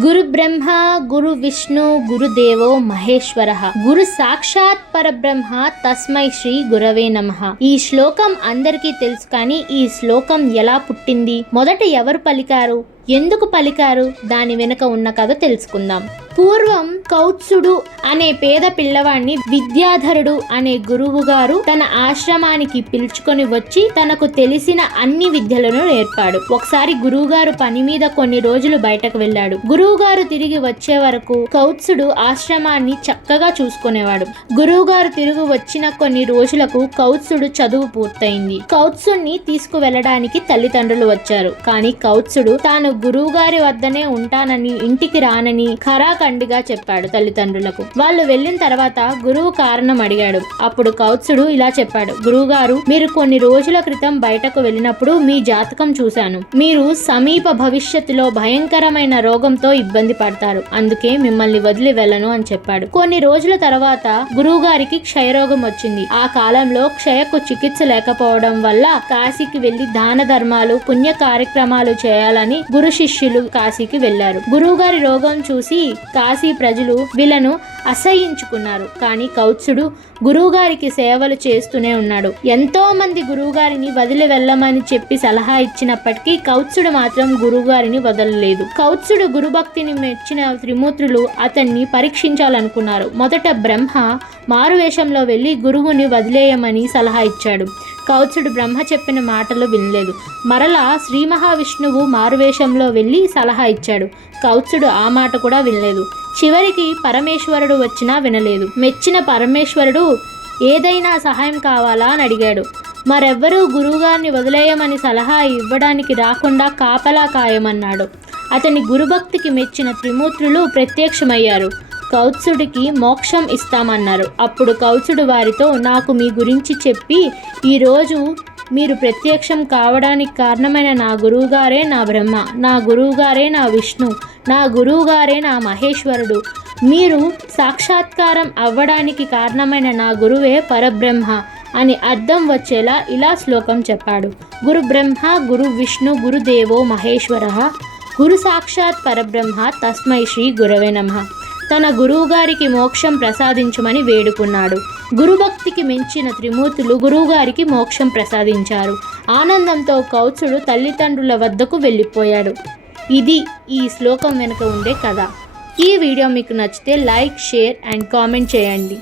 గురు బ్రహ్మ గురు విష్ణు గురుదేవో మహేశ్వరః గురు సాక్షాత్ పరబ్రహ్మ తస్మై శ్రీ గురవే నమః. ఈ శ్లోకం అందరికీ తెలుసు, కానీ ఈ శ్లోకం ఎలా పుట్టింది, మొదట ఎవరు పలికారు, ఎందుకు పలికారు, దాని వెనుక ఉన్న కథ తెలుసుకుందాం. పూర్వం కౌత్సుడు అనే పేద పిల్లవాడిని విద్యాధరుడు అనే గురువు గారు తన ఆశ్రమానికి పిలుచుకొని వచ్చి తనకు తెలిసిన అన్ని విద్యలను నేర్పాడు. ఒకసారి గురువుగారు పని మీద కొన్ని రోజులు బయటకు వెళ్ళాడు. గురువుగారు తిరిగి వచ్చే వరకు కౌత్సుడు ఆశ్రమాన్ని చక్కగా చూసుకునేవాడు. గురువుగారు తిరిగి వచ్చిన కొన్ని రోజులకు కౌత్సుడు చదువు పూర్తయింది. కౌత్సుడిని తీసుకువెళ్ళడానికి తల్లిదండ్రులు వచ్చారు. కానీ కౌత్సుడు తాను గురువుగారి వద్దనే ఉంటానని, ఇంటికి రానని ఖరాఖండిగా చెప్పాడు తల్లిదండ్రులకు. వాళ్ళు వెళ్ళిన తర్వాత గురువు కారణం అడిగాడు. అప్పుడు కౌత్సుడు ఇలా చెప్పాడు, గురువుగారు, మీరు కొన్ని రోజుల క్రితం బయటకు వెళ్ళినప్పుడు మీ జాతకం చూశాను. మీరు సమీప భవిష్యత్తులో భయంకరమైన రోగంతో ఇబ్బంది పడతారు, అందుకే మిమ్మల్ని వదిలి వెళ్ళను అని చెప్పాడు. కొన్ని రోజుల తర్వాత గురువుగారికి క్షయరోగం వచ్చింది. ఆ కాలంలో క్షయకు చికిత్స లేకపోవడం వల్ల కాశీకి వెళ్లి దాన ధర్మాలు, పుణ్య కార్యక్రమాలు చేయాలని గురు శిష్యులు కాశీకి వెళ్లారు. గురువుగారి రోగం చూసి కాశీ ప్రజలు వీళ్ళను అసహ్యించుకున్నారు. కానీ కౌత్సుడు గురువుగారికి సేవలు చేస్తూనే ఉన్నాడు. ఎంతో మంది గురువుగారిని వదిలి వెళ్ళమని చెప్పి సలహా ఇచ్చినప్పటికీ కౌత్సుడు మాత్రం గురువుగారిని వదలలేదు. కౌత్సుడు గురుభక్తిని మెచ్చిన త్రిమూర్తులు అతన్ని పరీక్షించాలనుకున్నారు. మొదట బ్రహ్మ మారువేషంలో వెళ్లి గురువుని వదిలేయమని సలహా ఇచ్చాడు. కౌత్సుడు బ్రహ్మ చెప్పిన మాటలు వినలేదు. మరలా శ్రీ మహావిష్ణువు మారువేషంలో వెళ్ళి సలహా ఇచ్చాడు. కౌత్సుడు ఆ మాట కూడా వినలేదు. చివరికి పరమేశ్వరుడు వచ్చినా వినలేదు. మెచ్చిన పరమేశ్వరుడు ఏదైనా సహాయం కావాలా అని అడిగాడు. మరెవ్వరూ గురువుగారిని వదిలేయమని సలహా ఇవ్వడానికి రాకుండా కాపలా కాయమన్నాడు. అతని గురుభక్తికి మెచ్చిన త్రిమూర్తులు ప్రత్యక్షమయ్యారు. కౌత్సుడికి మోక్షం ఇస్తామన్నారు. అప్పుడు కౌత్సుడు వారితో, నాకు మీ గురించి చెప్పి ఈరోజు మీరు ప్రత్యక్షం కావడానికి కారణమైన నా గురువుగారే నా బ్రహ్మ, నా గురువుగారే నా విష్ణు, నా గురువుగారే నా మహేశ్వరుడు, మీరు సాక్షాత్కారం అవ్వడానికి కారణమైన నా గురువే పరబ్రహ్మ అని అర్థం వచ్చేలా ఇలా శ్లోకం చెప్పాడు. గురు బ్రహ్మ గురు విష్ణు గురుదేవో మహేశ్వరః గురు సాక్షాత్ పరబ్రహ్మ తస్మై శ్రీ గురవే నమః. తన గురువుగారికి మోక్షం ప్రసాదించమని వేడుకున్నాడు. గురుభక్తికి మెచ్చిన త్రిమూర్తులు గురువుగారికి మోక్షం ప్రసాదించారు. ఆనందంతో కౌత్సుడు తల్లిదండ్రుల వద్దకు వెళ్ళిపోయాడు. ఇది ఈ శ్లోకం వెనుక ఉండే కథ. ఈ వీడియో మీకు నచ్చితే లైక్, షేర్ అండ్ కామెంట్ చేయండి.